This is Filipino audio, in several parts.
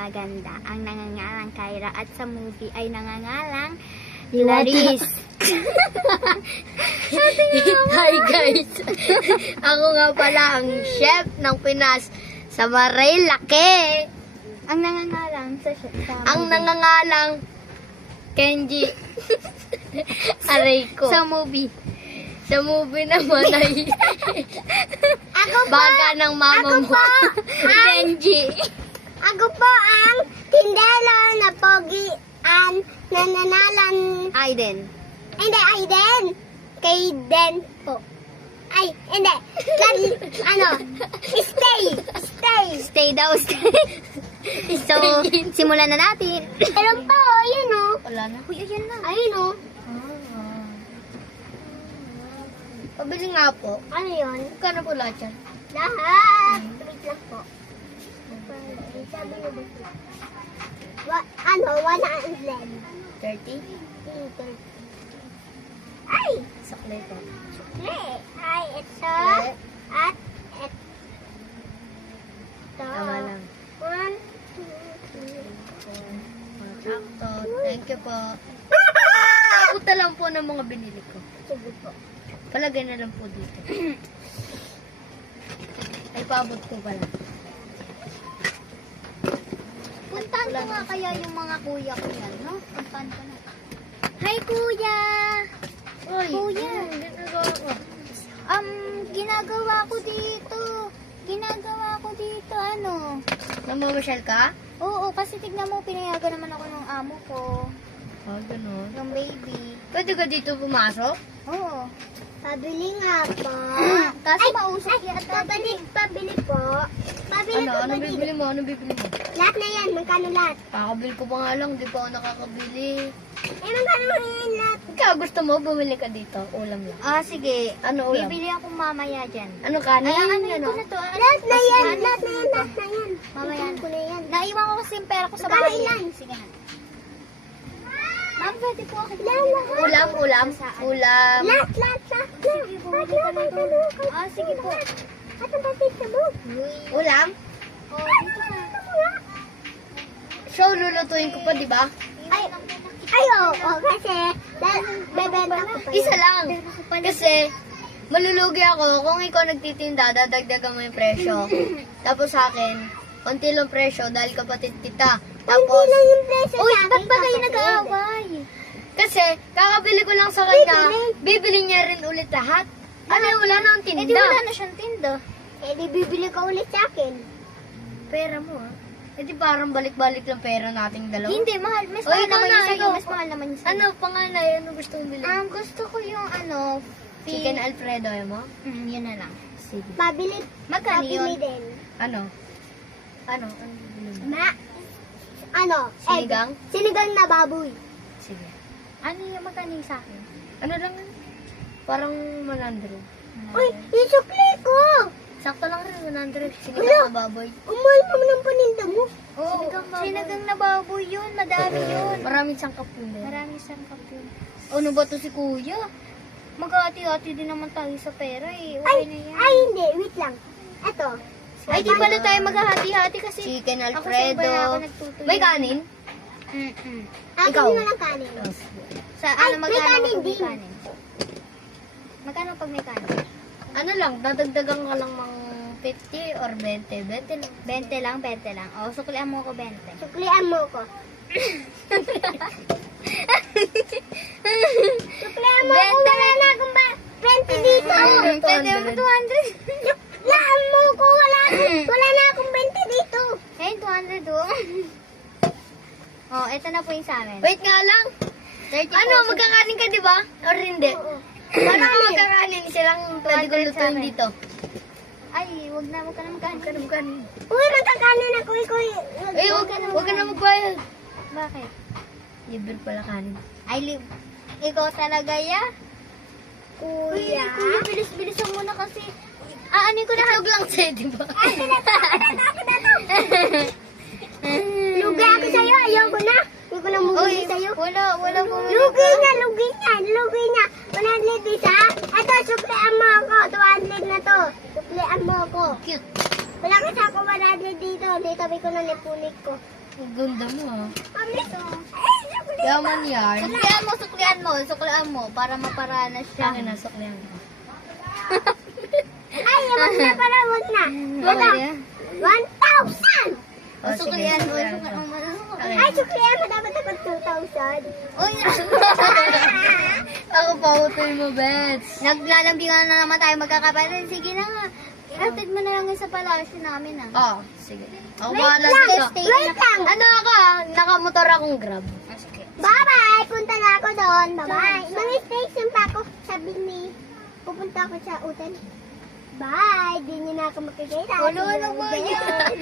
maganda ang nangangalang Kyra at sa movie ay nangangalang Laris. Hi guys! Ako nga pala ang chef ng Pinas sa Marilake. Ang nangangalang sa Ang movie. nangangalang Kenji. Aray ko. Sa movie. Sa movie naman ay baga ng mama mo. Kenji. Ako po ang tindero na pogian na nanalan. Aiden. Hindi, Aiden. Kayden po. Ay, hindi. Stay. Stay daw, stay. So, simulan na natin. Meron pa, yun o. Wala na. Uy, ayan na. Ayun o. Pabili nga po. Ano yun? Kano po lahat yan? Lahat. Wait lang po. Sabi mo ba? 100. 30? Ay! Sakle po. Ay, ito. At ito. Tama lang. 1, 2, 3. Sakto. Thank you po. Puta lang po ng mga binili ko. Sige po. Palagay na lang po dito. Ay, paabot ko pala. Puntahan ko nga kaya yung mga kuya ko yan, no? Puntahan ko na. Hi, kuya! Uy, Kuya. ginagawa ko. Ginagawa ko dito, ano? Namamasyal ka? Oo, kasi tignan mo, pinayagan naman ako ng amo ko. Ganun. Yung baby. Pwede ka dito pumasok? Oo. Pabili nga po. Kasi mausok yata. Pabili po. Pabili po ba Ano dito? bibili mo? Ano bibili mo? Lahat na yan. Magkano lahat? Kakabili ko pa nga lang. Di pa ako nakakabili. Magkano yan lahat? Ikaw, gusto mo bumili ka dito? Ulam lang. Sige. Ano ulam? Bibili ako mamaya dyan. Ano kanin? Ano Ano? ko na to? Lahat na yan. Lahat na yan. Lahat na yan. Mamaya Bigyan ko na yan. Naiwan ko kasi yung pera ko sa Magkano bahay. ilan? Sige na. Ma'am, pwede po ako. Ulam. Ulam. Lahat. Sige, bumili ka na doon. Sige po. At ang batit sa mo. Ulam? Oh, dito na. So, lulutuin ko pa, di ba? Ay, oo. Kasi, bebenta ko pa. Isa lang. Kasi, malulugi ako kung ikaw nagtitinda, dadagdagan mo yung presyo. Tapos sa akin, konti lang presyo dahil kapatid kita. Tapos, Hindi lang yung presyo Uy, sa akin. ba't ba kayo kapatid. nag-aaway? kasi, kakabili ko lang sa kanya, bibili niya rin ulit lahat. Ano, wala na ang Eh, di tinda. wala na siyang tinda. Eh, di bibili ka ulit sa akin. Pera mo, ha? Eh, di parang balik-balik lang pera nating dalawa. Hindi, mahal. Mas Oy, mahal ikaw naman na, yung sa'yo. ikaw. Mas mahal naman yung sa'yo. Ano, panganay? Ano gusto mong bilhin? Gusto ko yung Chicken Alfredo, mo? yun na lang. Sige. Pabili. Magkano Pabili yun? din. Ano? Ano? Ano bilhin mo? Sinigang? Sinigang na baboy. Sige. Ano yung magkano yung sa akin? Ano lang? Parang 100. Uy, yung sukli ko! Sakto lang rin, 100. Sinigang na baboy. Umahal pa mo ng paninda mo. Oo, sinigang na baboy yun. Madami yun. Maraming sangkap yun din. Maraming sangkap yun. Ano ba to si kuya? Mag-ati-ati din naman tayo sa pera eh. Okay na yan. Ay, hindi. Wait lang. Eto. Ay, di pala tayo maghahati-hati kasi Chicken ako Alfredo. ako nagtutuloy. May kanin? Akin Ikaw? mo lang kanin. Sa Ay, may magkano kanin pag may din. kanin? Magkano pag may kanin? Ano lang, dadagdagan ka lang mga 50 or 20. 20 lang. 20 lang. O, suklian mo ko 20. Suklian mo ko. Suklian mo ko. Wala na akong 20 dito. Pwede mo 200. Laan mo ko. Wala na akong 20 dito. Eh, 200 oh. Oh, ito na po yung sa amin. Wait nga lang. 30 Ano, magkakanin ka, di ba? Or hindi? Paano ka magkakanin? Silang pwede ko 200 sa lutuin akin. dito. Ay, wag na magkanin. Uy, magkakanin ako. Ikoy. Eh, huwag ka na magbayad. Bakit? Libre pala kanin. Ay, ikaw talaga ya? Kuya. Kuya, bilis-bilisan mo na kasi. Aanin ko na. Itlog lang sa'yo, di ba? Lugi ako sa'yo. Ayoko na. Hindi ko na mumuli sa'yo. Wala bumili. Lugi niya. 100 isa. Ito, suklian mo ako. 200 na to. Suklian mo ako. Cute. Wala kasi ako 100 dito. Dito tabi ko na lipunik ko. Ang ganda mo ah. Mami, to. Ay, chocolate. Yaman yan. Suklian mo, para maparanas Sa siya. akin na, suklihan ko. Ay, wag na pala, wag na. Wala. 1,000! Oh, Suklian mo, sige, suklian mo. Ay, suklihan mo dapat ako 2,000. Uy, Ako pa utoy mo, Bets. naglalambingan na naman tayo magkakapatid. Sige na nga. Hatid mo na lang yun sa palasyo namin ah. Oh, sige. Ako Wait bahala lang, dito. wait lang. Ano ako ah? Nakamotor akong grab. Bye-bye! Punta na ako doon. Bye-bye. Mag-station pa ako. Sabi ni, pupunta ako sa utan. Bye! Di niyo na ako makikita. Ano ba yan?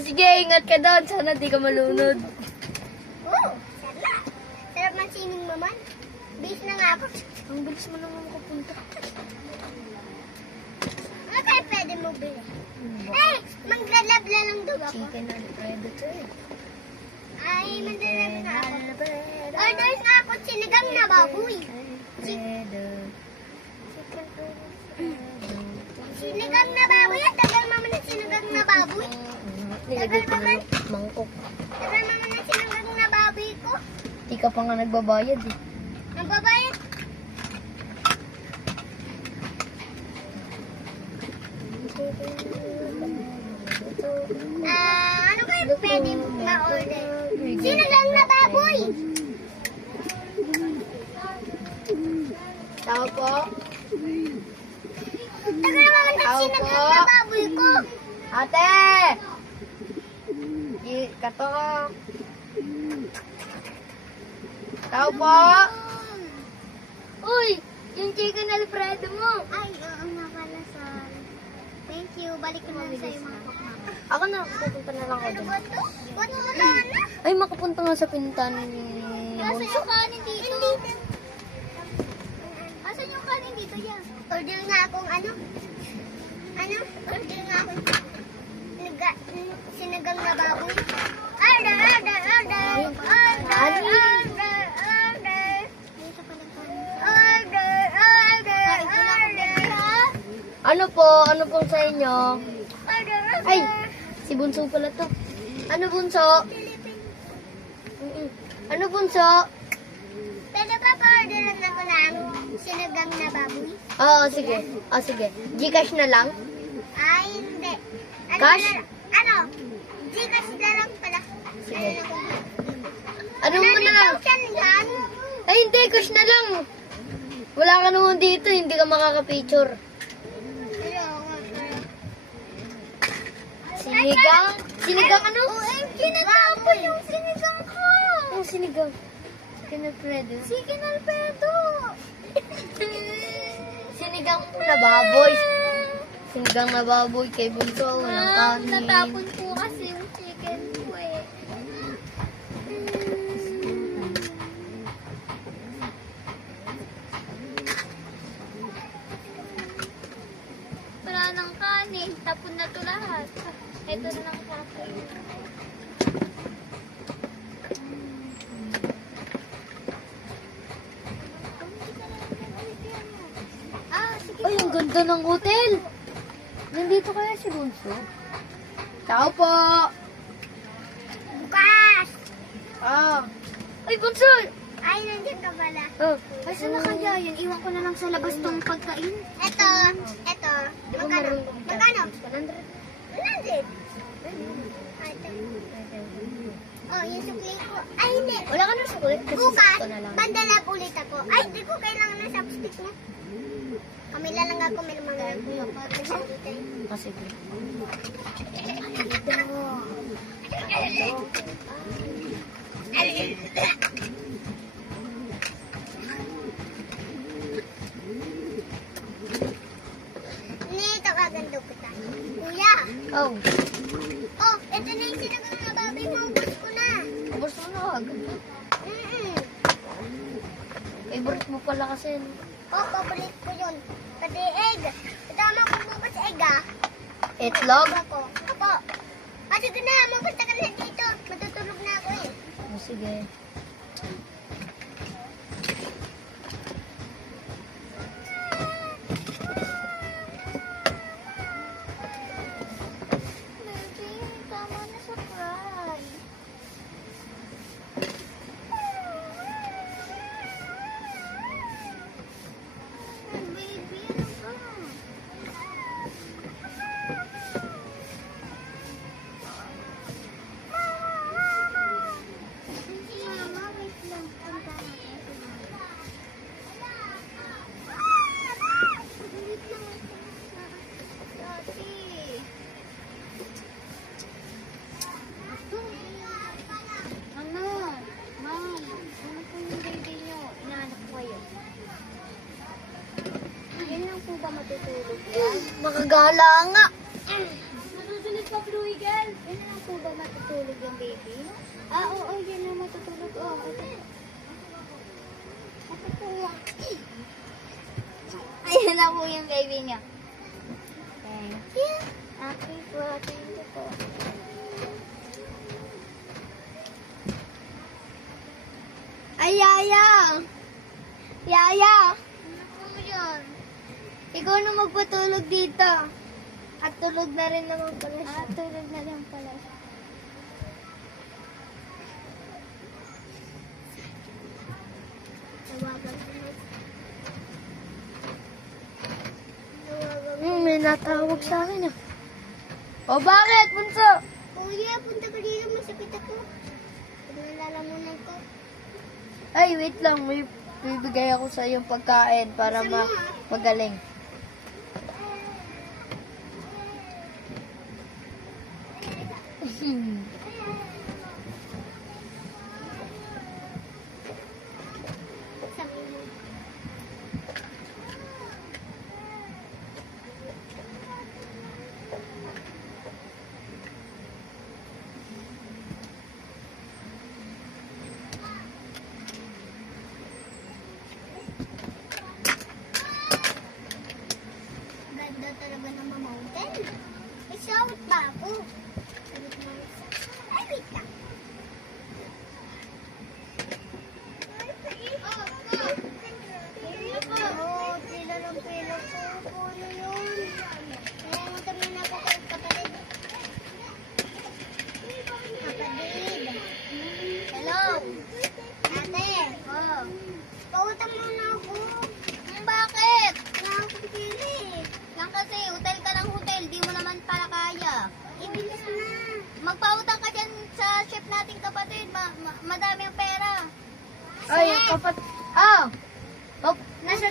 Sige, ingat ka doon. Sana di ka malunod. Oh, sarap. Sarap man sining maman. Bis na nga ako. Ang bilis mo naman kapunta. Ano kaya pwede mo bili? Ay, maglalabla lang daw ako. Chicken Alfredo to eh. Ay, mandalab na ako. Orders na ako sinigang na baboy. Alfredo. Sinigang na baboy. At tagal mama na sinigang na baboy. Nilagay ko na ng mangkok. Tagal mama na sinigang na baboy ko. Di ka pa nga nagbabayad eh. Ang babae. Ano kayo pwede ma-order? Sinigang na baboy. Tao po. Tagal mama na Tao sinigang po. na baboy ko. Ate! Kato ka. Tao po. Uy, yung chicken Alfredo mo. Ay, oo nga pala, sorry. Thank you. Balik ko na sa'yo mga pakma. Ako na, pupunta na lang ako Ano doon. ba to? Ba't mo na? Ay, makapunta nga sa pinuntahan ni Asan Bunso. yung kanin dito? Hindi. Asan yung kanin dito yan? Order nga akong ano? Ano? Order nga akong sinigang na baboy. Order, order, order. Order, order, order. Dito pala kanin. Order, order, order. Ano po? Ano pong sa inyo? Order, order. Ay, si Bunso pala to. Ano, Bunso? Ano, Bunso? Pwede pa pa-orderan ako ng sinigang na baboy? Oo, sige. Sige. Gcash na lang? Ay, hindi. Ano Cash? Ano? Gcash na lang pala. Sige. Ano Ano mo na lang? 100,000 yan? Ay, hindi. Cash na lang. Wala ka naman dito. Hindi ka makaka-picture. Ayoko. Sinigang? Sinigang ano? OMG, natapon yung sinigang ko. Ang sinigang. Chicken Alfredo. Chicken Alfredo. Sinigang na baboy. Sinigang na baboy kay Bunso. Walang kanin. Natapon po kasi yung chicken ko eh. Wala nang kanin. Tapon na to lahat. Ito na lang sa akin. Sige. Ay, ang ganda ng hotel. Nandito kaya si Bunso? Tao po. Bukas. Ay, Bunso. Ay, nandiyan ka pala. Ay, saan na kaya yun? Iwan ko na lang sa labas tong pagkain. Ito. Magkano? Magkano? 100. Ay, ito. Oh, yung sukli ko. Ay, hindi. Wala ka na sa kulit kasi Bukas, sakto na lang. bandalab ulit ako. Ay, di ko kailangan ng chopstick mo. Kami lang ako may mga Kasi Nito kaganda kita. Kuya. oh, Oh, ito na yung sinagang na baboy mo. Ubus ko na. ubos mo na agad. Favorite mo pala kasi. Oh, paborito ko yun. Pati egg. Tama ko bukas egg ah. Itlog? Ako. Apo. Ah, sige na. Mapunta ka na dito. Matutulog na ako eh. Oh, sige. Baby, tama na sa fry. gala nga. Masusunod pa, Blue Eagle. Yan na lang po ba matutulog yung baby? Ah, oo, yan na matutulog. Oh, okay. Ayan na po yung baby niya. Thank you. Happy birthday po. Ay, Yaya! Yaya! Ano po yun? Ikaw na magpatulog dito. At tulog na rin naman pala siya. Ah, tulog na lang pala siya. May natawag sa akin ah. O bakit, Bunso? Kuya, punta ka dito. Masakit ako. Pag nalalamunan ko. Ay, wait lang. May bibigay ako sa iyong pagkain para magaling. Sabi mo. Ganda talaga ng mountain. May shawit ba ako? Salit mo isa. Ay, wait lang. Oo, pila ng pila ko. Kulo yun. Nangungutam na ako kay kapatid. Kapatid. Hello. Ate. Oh. Pautang muna ako. Bakit? Wala akong pili. Yan kasi, hotel ka ng hotel. Di mo naman pala kaya. Ibilis na. Magpautang ka dyan sa chef nating kapatid. Madami ang pera. Ay, Oh! Oh, nasa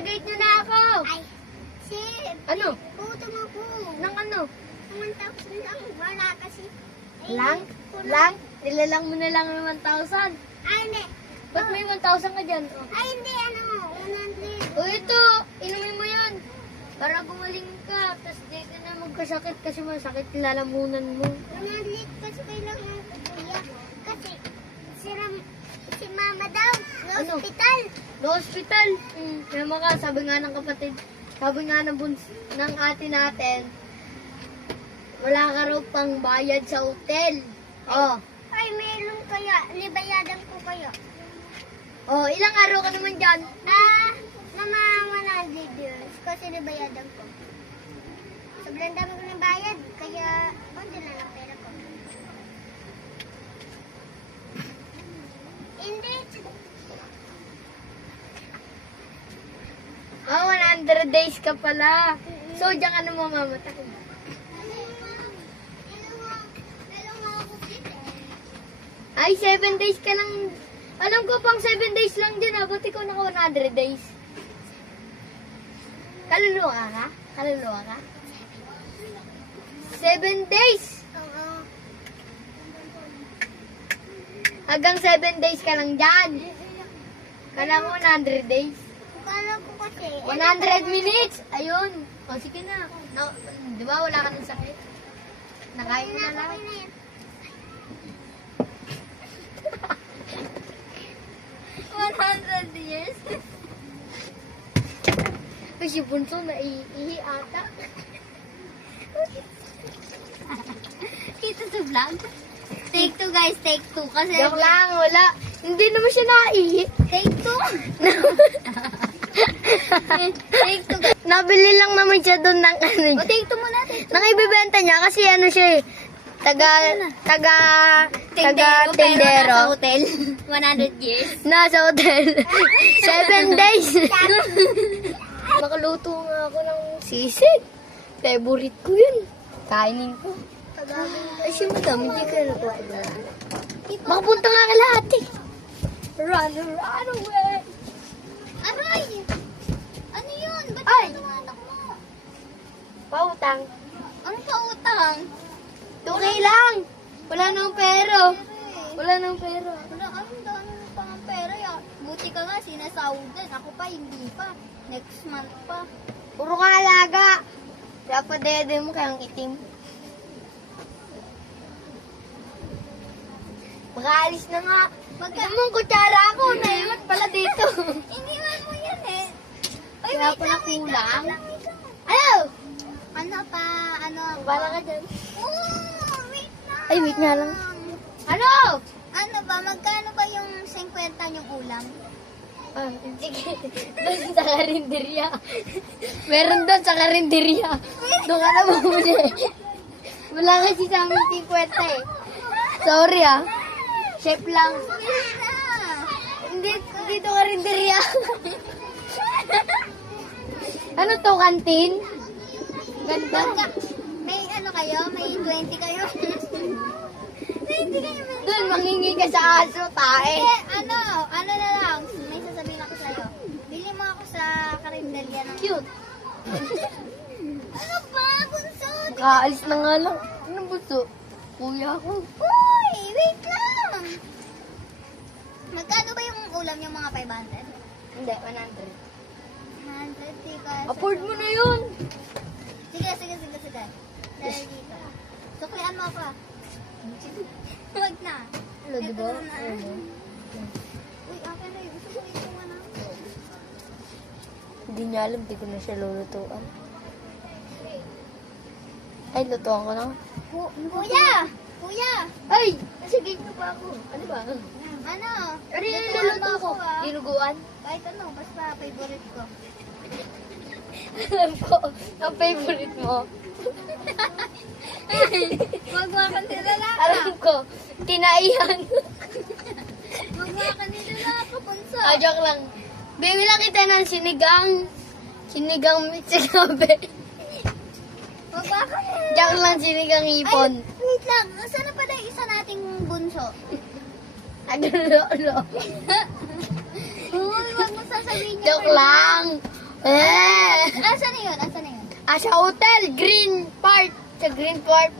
gate nyo na ako. Ay, shit. Ano? Pautang ako. Nang ano? 1,000 lang. Wala kasi. Ay, Lang? kulang. Lang? Nilalang mo na lang ng 1,000. Ay, hindi. Ba't may 1,000 ka dyan? Oh. Ay, hindi. Ano? 100. O ito, inumin mo yan. Para gumaling ka, tapos di ka na magkasakit kasi masakit lalamunan mo. 100 kasi kailangan ko, kuya. Kasi si mama daw, sa Ano? hospital. No hospital. Kaya mga sabi nga ng kapatid, sabi nga ng ate natin, wala ka raw pang bayad sa hotel. Oh. Ay, meron kaya. Libayadan ko kaya. Oh, ilang araw ka naman dyan? Mga 100 years. Kasi libayadan ko. Sobrang dami ko ng bayad. Kaya, konti na lang pera ko. Hindi. Oh, 100 days ka pala. So, diyan ka na mamamatay. Ay, 7 days ka lang. Alam ko pang 7 days lang din ah. Ba't ikaw naka 100 days? Kaluluwa ka? Kaluluwa ka? 7 days! Oo. Hanggang 7 days ka lang dyan. Kala mo 100 days. Kala ko kasi. 100 minutes! Ayun. O, sige na. Di ba wala ka ng sakit? Nakain mo na lang. Okay na yan. 100 years? Kasi bunso na ihi ata. Kita sa vlog. Take 2 guys, take 2. Kasi Joke lang, wala. Hindi naman siya naihi. take 2. Take 2 guys. Nabili lang naman siya doon ng ano. O take 2 muna, take 2. Nang ibibenta niya kasi ano siya eh. Taga Tendero. tendero. Sa hotel. 100 years. Nasa hotel. 7 days. Makaluto nga ako ng sisig. Favorite ko yun. Kainin ko. Ay, si madam, hindi ka nakuha. Makapunta nga kala ate. Run away. Aray! Ano yun? Ba't Ay! tumatak mo? Pautang. Anong pautang? 2K lang. Wala nang pera. Wala nang pera. Wala, anong daan mo pa ng pera yan? Buti ka nga, sinasahod din. Ako pa, hindi pa. Next month pa. Puro ka alaga. Dapat dede mo kayang itim. Makaalis na nga. Magkano mong kutsara ako? Naiwan pala dito. Iniwan mo yan eh. Ay, Kaya wait pala lang, wait lang, kulang. wait lang, wait lang. Ano? Ano pa? Ano? Bala ka dyan. Oh, wait lang. Ay, wait nga lang. Ano? Ano ba? Magkano ba yung 50 yung ulam? Ah, sige. Doon sa karinderya. Meron doon sa karinderya. Doon ka na bumuli. Wala kasi sa amin 50 eh. Sorry ah. Chef lang. Wait na. Hindi, dito karinderya. Ano to, kantin? Ganda. May ano kayo? May 20 kayo? 20 kayo. Doon, mangingi ka sa aso, tae. Ano na lang, may sasabihin ako sa'yo. Bili mo ako sa karinderya ng... Cute. Ano ba, bunso? Kaalis na nga lang. Ano buso? Kuya ko. Uy, wait lang. Magkano ba yung ulam yung mga 500? Hindi, 100, tika. 100. Afford mo na yun. Sige. Dahil dito. Suklian mo ako. Huwag na. Ano, diba? Ito na. Uy, akin na yun. Gusto ko ito na. Hindi niya alam, di ko na siya lulutuan. Ay, lutuan ko na. Kuya! Ay! Sige, na pa ako. Ano ba? Ano? Ano yung Lutuan luluto mo ko? ako, ah. Dinuguan? Kahit ano, basta favorite ko. Alam ko, ang favorite mo. Huwag mo ako nilalaka. Alam ko, tinaihan. Huwag mo ako nilalaka, punso. Joke lang. Baby lang kita ng sinigang mitsugabe. Huwag mo ako nilalaka. Joke lang, sinigang ipon. Ay, wait lang. Saan na pala yung isa nating bunso? Ano, lolo? Uy, huwag mo sasabihin niya. Joke lang. Asan na yun? Sa hotel, Green Park. Sa Green Park.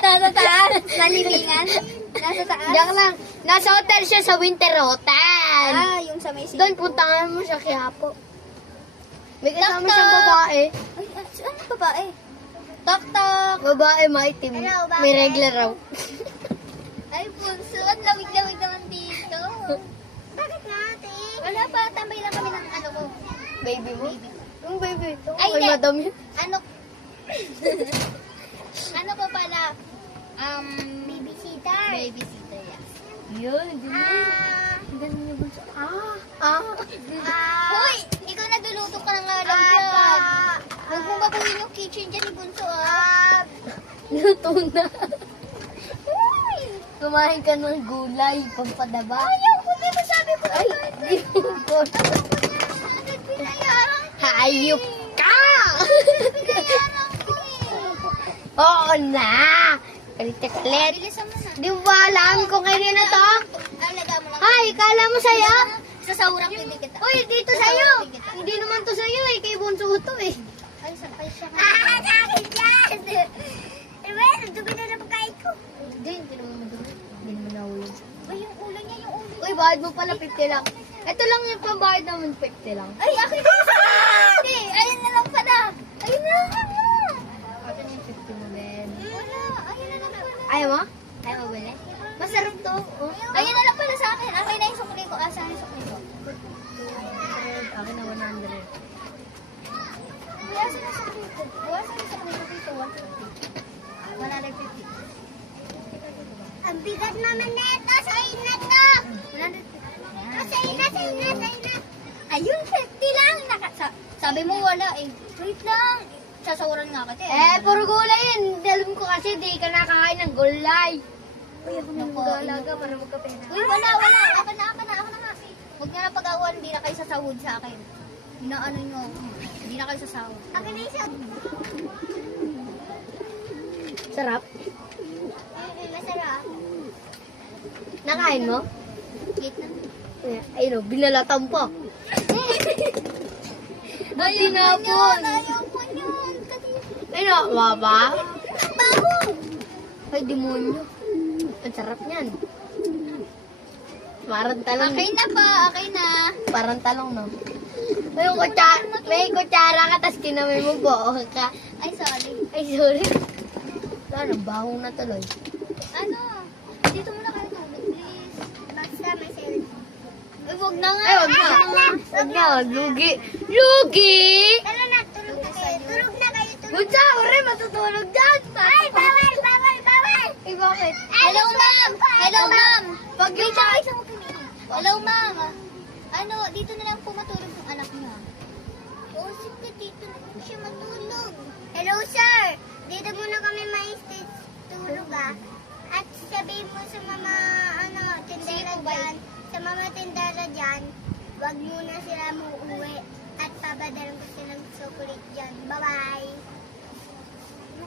Nasa taas? Malibingan? Nasa taas? Joke lang. Nasa hotel siya sa Winter Hotel. Yung sa may Doon, puntahan mo sa Quiapo. May kasama Tok-tok. siyang babae. Ay, ano babae? Tok-tok! Babae, maitim. Hello, bakit? May regla raw. Ay, bunso. Ang lawig-lawig naman dito. Bakit natin? Wala pa. Tambay lang kami ng ano ko. Baby mo? Yung baby. Ito, Ay, kay hindi. madam yun. Ano? Ano ko pala? Babysitter. Babysitter, yes. Yun, yun. Ganun niya ba siya? Hoy! Ikaw nagluluto ka na nga lang dyan. Huwag mo babuhin yung kitchen dyan ni Bunso, ah. Luto na. Hoy! Kumain ka ng gulay, pampadaba. Ayaw ko, di ba sabi ko Ay, di ko. Pinayaran Hayop ka! ko eh. Oo na! Kalit-kalit. Bilisan mo na. Di ba alam kung kanino na to? Alaga mo lang. Ay, kala mo sa'yo? Sa saurang hindi kita. Uy, dito sa'yo! Hindi naman to sa'yo eh, kay Bunso to eh. Ay, sakay siya. Sa akin yan! Well, dubi na na pagkain ko. Hindi naman madumi. Hindi naman nahulog. Uy, yung ulo niya, yung ulo. Uy, bayad mo pala 50 lang. Ito lang yung pambayad naman 50 lang. Ay, akin na hindi. Ayun na lang pala. Ayun na lang pala. Akin yung 50 mo din. Wala. Ayun na lang pala. Ayaw mo? Ayaw mo bili? Masarap to. Oh. Ayun na lang pala sa akin. Akin na yung sukli ko. Saan yung sukli ko? Akin na 100. Wala sa sukli ko. Wala sa sukli ko dito. 150. Ang bigat naman na ito. Sa ina to. 150. Sa ina. Ayun, 50 lang. Sabi mo wala eh. Wait lang. Sasawaran nga kita eh. Puro gulay yun. Alam ko kasi di ka nakakain ng gulay. Uy, ako na Naku, mag-aalaga para magkapera. Uy, wala. Ako na nga. Huwag niyo na pag-awan, hindi na kayo sasahod sa akin. Inaano nyo ako. Hindi na kayo sasahod. Akin na isa. Sarap. Masarap. Nakain mo? Wait na. Ayun o, binalatan pa. Ba't tinapon? Ayaw ko yun. Ayun o, baba. Ang baho. Ay, demonyo. Ang sarap niyan. Parang talong. Okay na pa. Okay na. Parang talong, no? May kutsara ka, tapos kinamay mo buo ka. Ay, sorry. Ay, sorry. Ano, baho na tuloy. Ano? Dito muna kayo tulog, please. Basta may cellphone. Ay, wag na nga. Ay, wag na. Wag na, lugi. Lugi! Tara na, tulog na kayo. Tulog na kayo, tulog. Butsa, ore, matutulog dyan. Ay, bawal, bawal, bawal. Eh, bakit? Hello, ma'am. Hello, ma'am. Pag yung Hello, ma'am. Ano, dito na lang po matulog yung anak niyo. Oo, sige, dito na po siya matulog. Hello, sir. Dito muna kami ma-stay tulog, ah. At sabihin mo sa mga, tindera dyan, sa mga tindera dyan, wag muna sila muuwi. At papadalan ko silang chocolate dyan. Bye-bye.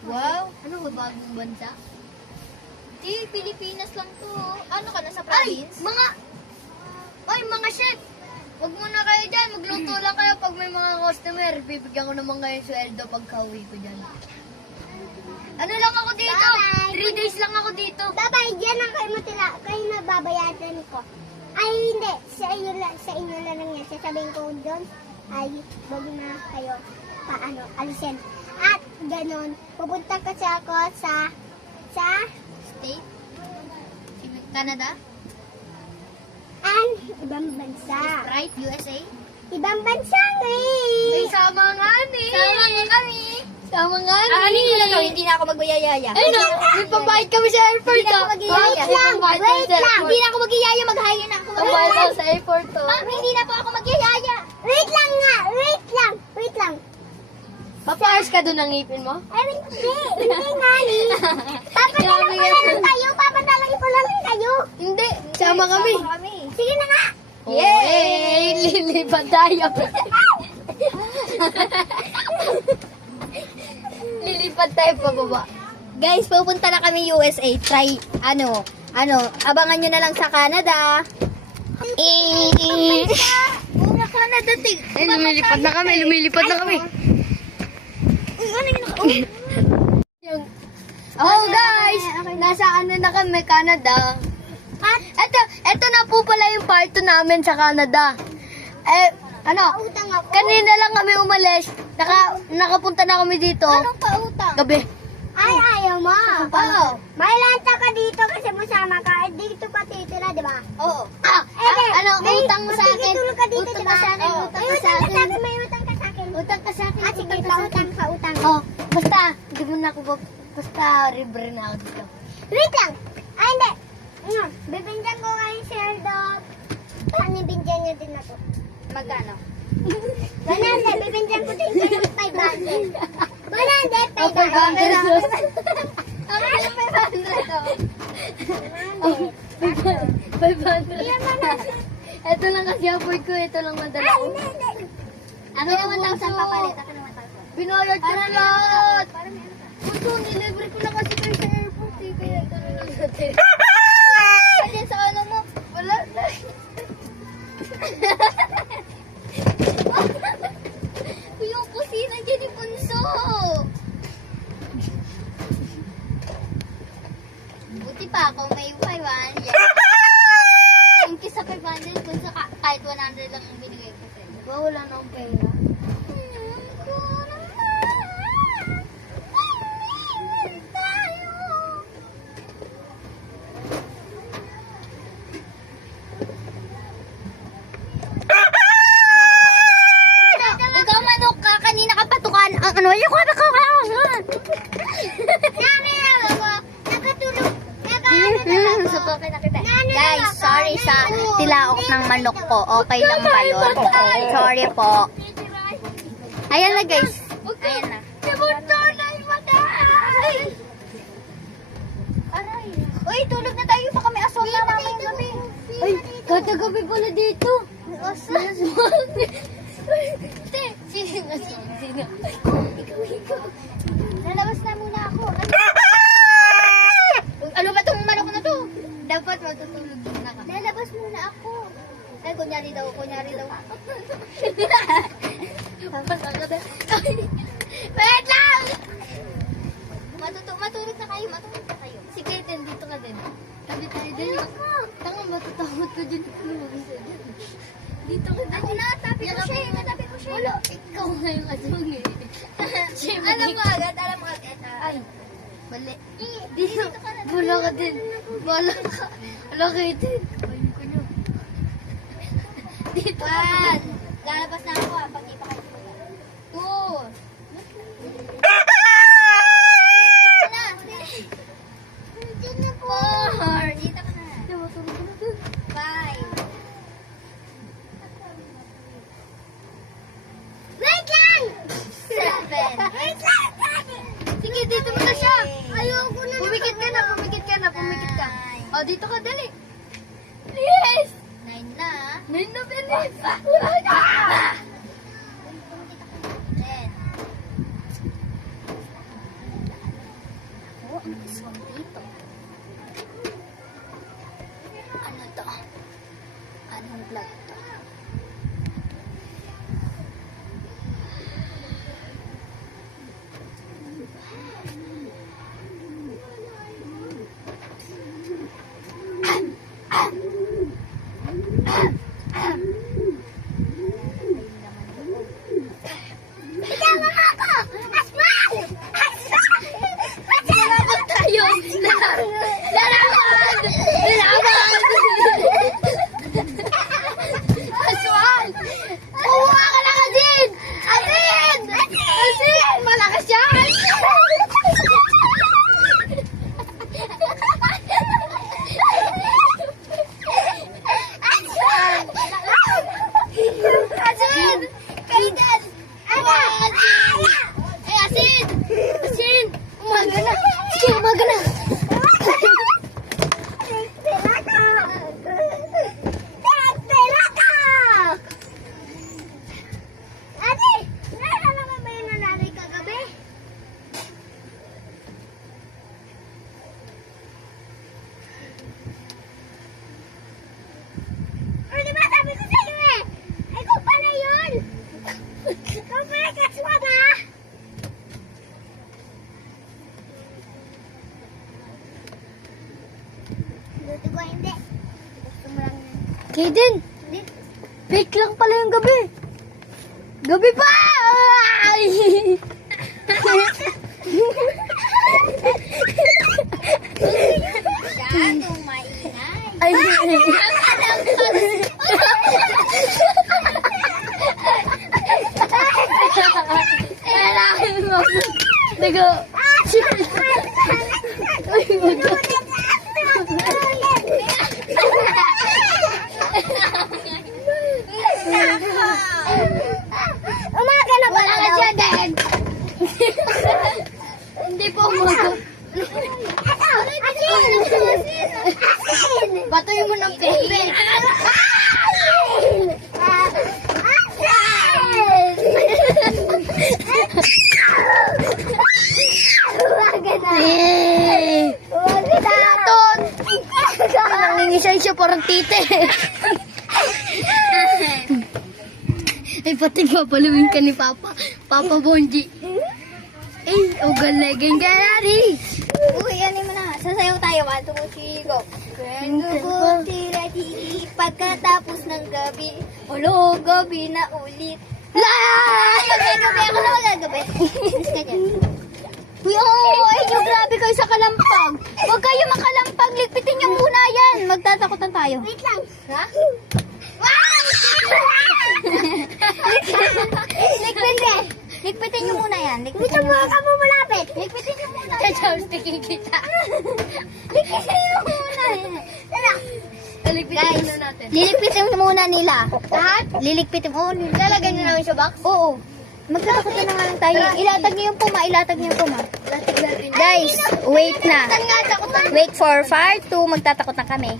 Wow, ano ba bagong bansa? Di, Pilipinas lang to. Ano ka na sa Ay, mga chef! Huwag muna kayo dyan, magluto lang kayo pag may mga customer. Bibigyan ko naman kayo sweldo pagka-uwi ko dyan. Ano lang ako dito? Bye-bye. 3 days lang ako dito. Bye-bye, dyan ang kayo na babayaran ko. Ay, hindi. Sa inyo na lang yan. Sasabihin ko doon, ay, wag na kayo alisin. At, ganon, pupunta kasi ako sa State? Canada? ang ibang bansa. Right? USA? Ibang bansa Ay, eh. sama nga ni. Sama nga kami. Sama nga ni. Aanin ko na to, hindi na ako magbayayaya. Ay, no, may pambayad kami sa airport. Hindi na ako magiyaya. Wait lang. Hindi na ako magiyaya. Mag-hire na ako. Pambayad ako sa airport to. Ma'am, hindi na po ako magyayaya. Wait lang nga. Wait lang. Papaayos ka doon ang ngipin mo? Ay, hindi nga ni. Papadalan ko na lang kayo. Papadalan ko na lang kayo. Hindi. Sama kami. Sige na nga. Yay! Lilipat tayo. Lilipat tayo pababa. Guys, pupunta na kami USA. Try, abangan nyo na lang sa Canada. Buong Canada, tig. Ay, lumilipad na kami. Oh guys, nasa na kami, Canada. At, Eto na po pala yung part 2 namin sa Canada. pautang ako. Kanina lang kami umalis. Nakapunta na kami dito. Anong pautang? Gabi. Ay, ayaw mo. Oo. May lanta ka dito kasi masama ka. Dito ka titira, di ba? Oo. May- Utang mo sa akin. magtitulog ka dito, Utang di ka ba? sa akin. Oo. Utang May ka sa akin. May utang ka sa akin. Utang ka sa akin. Ah, sige, utang ka sa akin. pautang. Oh, basta, hindi mo na ako basta libre na ako dito. Wait lang. Ay, hindi. Bibigyan ko kayo share dot. Paano bibigyan nyo din ako? Magkano? 100. Bibigyan ko din kayo 500. 100, 500. Okay lang 500. 500. Ito lang kasi afford ko, ito lang madala ko. Ako naman 1,000 papalit. Ako naman 1,000. Binayad ko na lahat. Puto, nilibre ko na kasi kayo sa airport eh, kaya ito na lang natin. Kasi sa ano mo? Wala na. Yung kusina dyan ni Punso. Buti pa kung may 500. Thank you sa 500 kung sa kahit 100 lang ang binigay ko sa'yo. Diba wala na akong pera? Ikaw manok ka, kanina ka patukan. Ang ano, yung kwa ka. Nami ako. Nakatulog. Sutukin na kita. Guys, sorry sa tilaok ng manok ko. Okay lang ba yun? Sorry po. Ayan na guys. Ayan na. Uy, tulog na tayo. Baka may aswang na mamayang gabi. Ay, katagabi pala dito. Sino? Ikaw. Lalabas na muna ako. Ano ba tong manok na to? Dapat matutulog na ka. Lalabas muna ako. Ay, kunyari daw. Wait lang! Matulog na kayo. Si Kaiten, dito ka din. Tabi tayo dali. Tanga, matatakot ka dyan. Dito ka dali. Ako na, tabi ko siya. Tabi ko siya. Wala, ikaw nga yung asong eh. Alam mo agad. Ay, mali. Dito, wala ka din. Wala ka. Wala kayo din. Ayun ko nyo. Dito ka. One. Lalabas na ako pag di pa kayo. Two. Dito na. Four. Dito ka na. Five. Wait lang! Seven. Wait lang! Sige, dito mo na siya. Ayoko na. Pumikit ka na, pumikit ka na, pumikit ka. Nine. O, dito ka, dali. Please! Nine na. Nine na, bilis! Wala ka! Ten. Oh, ang aswang dito. Ano to? Anong vlog to? Bitawan mo ako! Aswang! Aswang! Lalaban tayo! Lalaban! Lalaban! Aswang! Kuha ka na Asin! Asin! Asin! Malakas yan! Asin! Kaiden! Ano? Ay, Asin! Asin! Umaga na! Sige, umaga na! Kaden! Fake lang pala yung gabi. Gabi pa! Ay! Ay! Kailangan mo. Nago. Ay, Umaga na wala ka siya din. Hindi po umaga. Batoy mo ng pepe. Nangingisay siya parang tite. Ay, pati papaluin ka ni Papa. Papa Bonji. Ay, ugalegin ka na rin. Uy, ano mo na. Sasayaw tayo. 1, 2, 3, go. Kwentuko, tira-tiri, pagkatapos ng gabi. Ulo, gabi na ulit. Gabi, ako na magagabi. Uy, ay, grabe kayo sa kalampag. Huwag kayo makalampag. Ligpitin niyo muna yan. Magtatakutan tayo. Wait lang. Ha? Ligpitin. Ligpitin nyo muna yan. Ligpitin mo ka mo malapit. Ligpitin nyo muna. Chachowstickin kita. Ligpitin nyo muna. Tara. Ligpitin na natin. Liligpitin muna nila. Lahat? Liligpitin mo. Lalagay niyo namin sa box? Oo. Magtatakutan na nga lang tayo. Ilatag niyo yung puma. Ilatag niyo yung puma. Latag natin. Guys, wait na. Takutan nga, takutan. Wait for part 2. Magtatakot na kami.